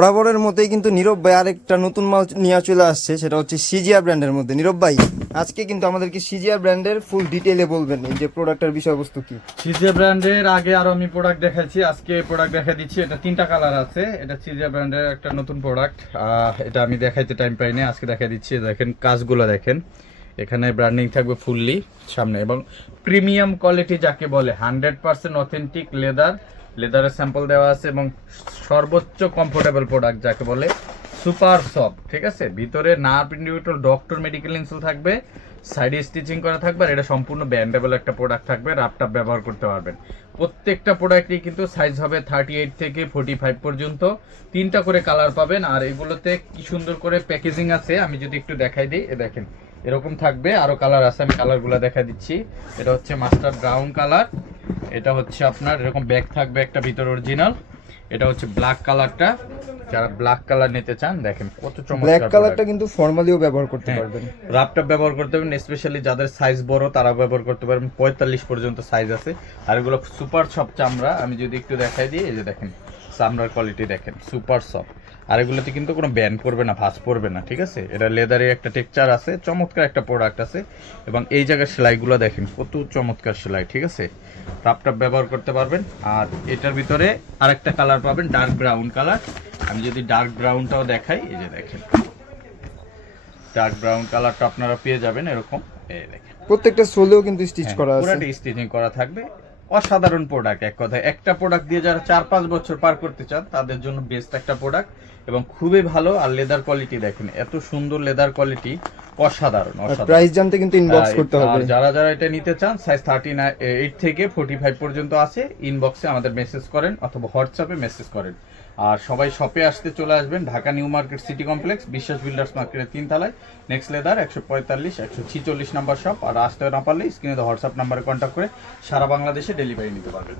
বরাবরের মতোই কিন্তু নীরব ভাই আরেকটা নতুন মাল নিয়ে চলে আসছে, সেটা হচ্ছে সিজিআর ব্র্যান্ডের মধ্যে। নীরব ভাই আজকে কিন্তু আমাদেরকে সিজিআর ব্র্যান্ডের ফুল ডিটেইলে বলবেন এই যে প্রোডাক্টের বিষয়বস্তু কি। সিজিআর ব্র্যান্ডের আগে আরো আমি প্রোডাক্ট দেখাচ্ছি, আজকে প্রোডাক্ট দেখা দিচ্ছি। এটা 3টা কালার আছে। এটা সিজিআর ব্র্যান্ডের একটা নতুন প্রোডাক্ট। এটা আমি দেখাইতে টাইম পাইনি, আজকে দেখা দিচ্ছি। দেখেন কাজগুলো দেখেন, এখানে ব্র্যান্ডিং থাকবে ফুললি সামনে এবং প্রিমিয়াম কোয়ালিটি যাকে বলে 100% অথেন্টিক লেদারের স্যাম্পল দেওয়া আছে এবং সর্বোচ্চ কমফোর্টেবল প্রোডাক্ট যাকে বলে সুপার সফট। ঠিক আছে, ভিতরে nerve individual doctor medical insole থাকবে, সাইডে স্টিচিং করা থাকবে, আর এটা সম্পূর্ণ ব্যান্ডেবল একটা প্রোডাক্ট থাকবে। রাপটাপ ব্যবহার করতে পারবেন। প্রত্যেকটা প্রোডাক্টই কিন্তু সাইজ হবে 38 থেকে 45 পর্যন্ত। 3টা করে কালার পাবেন। আর এগুলোতে কি সুন্দর করে প্যাকেজিং আছে, আমি যদি একটু দেখাই দিই। দেখেন এরকম থাকবে, আরো কালার আছে, আমি কালারগুলো দেখা দিচ্ছি। এটা হচ্ছে মাস্টার ব্রাউন কালার, এটা হচ্ছে আপনার এরকম ব্যাগ থাকবে একটা ভিতর অরিজিনাল। এটা হচ্ছে ব্ল্যাক কালারটা, যারা ব্ল্যাক কালার নিতে চান দেখেন কত চমৎকার। ব্ল্যাক কালারটা কিন্তু ফর্মালিও ব্যবহার করতে পারবেন, রাপটপ ব্যবহার করতে পারবেন। স্পেশালি যাদের সাইজ বড় তারা ব্যবহার করতে পারবেন। 45 পর্যন্ত সাইজ আছে। আর এগুলো সুপার সফট চামড়া, আমি যদি একটু দেখাই দিই। এই যে দেখেন চামড়ার কোয়ালিটি দেখেন, সুপার সফট। আর এগুলোতে কিন্তু কোনো ব্যান্ড পড়বে না, ভাঁজ পড়বে না। ঠিক আছে, এটা লেদারের একটা টেক্সচার আছে, চমৎকার একটা প্রোডাক্ট আছে। এবং এই জায়গার সেলাইগুলো দেখেন কত চমৎকার সেলাই। ঠিক আছে, রাপটপ ব্যবহার করতে পারবেন। আর এটার ভিতরে আরেকটা কালার পাবেন, ডার্ক ব্রাউন কালার। আমি যদি ডার্ক ব্রাউনটাও দেখাই, এই যে দেখেন ডার্ক ব্রাউন কালারটা আপনারা পেয়ে যাবেন এরকম। এই দেখেন প্রত্যেকটা সোলেও কিন্তু স্টিচ করা আছে, পুরোটা স্টিচিং করা থাকবে। অসাধারণ প্রোডাক্ট, এক কথায় একটা প্রোডাক্ট দিয়ে যারা 4-5 বছর পার করতে চান তাদের জন্য বেস্ট একটা প্রোডাক্ট এবং খুবই ভালো। আর লেদার কোয়ালিটি দেখেন, এত সুন্দর লেদার কোয়ালিটি, অসাধারণ। প্রাইস জানতে কিন্তু ইনবক্স করতে হবে। আর যারা যারা এটা নিতে চান সাইজ 38 থেকে 45 পর্যন্ত আছে। ইনবক্সে আমাদের মেসেজ করেন অথবা হোয়াটসঅ্যাপে মেসেজ করেন। আর সবাই শপে আসতে চলে আসবেন, Dhaka new market city complex, বিশ্বাস বিল্ডার্স মার্কেটের 3 তলায়, নেক্সট লেদার 145-146 নাম্বার শপ। আর আসতে না পারলে স্ক্রিনে হোয়াটসঅ্যাপ নাম্বারে কন্ট্যাক্ট করে সারা বাংলাদেশে ডেলিভারি নিতে পারবেন।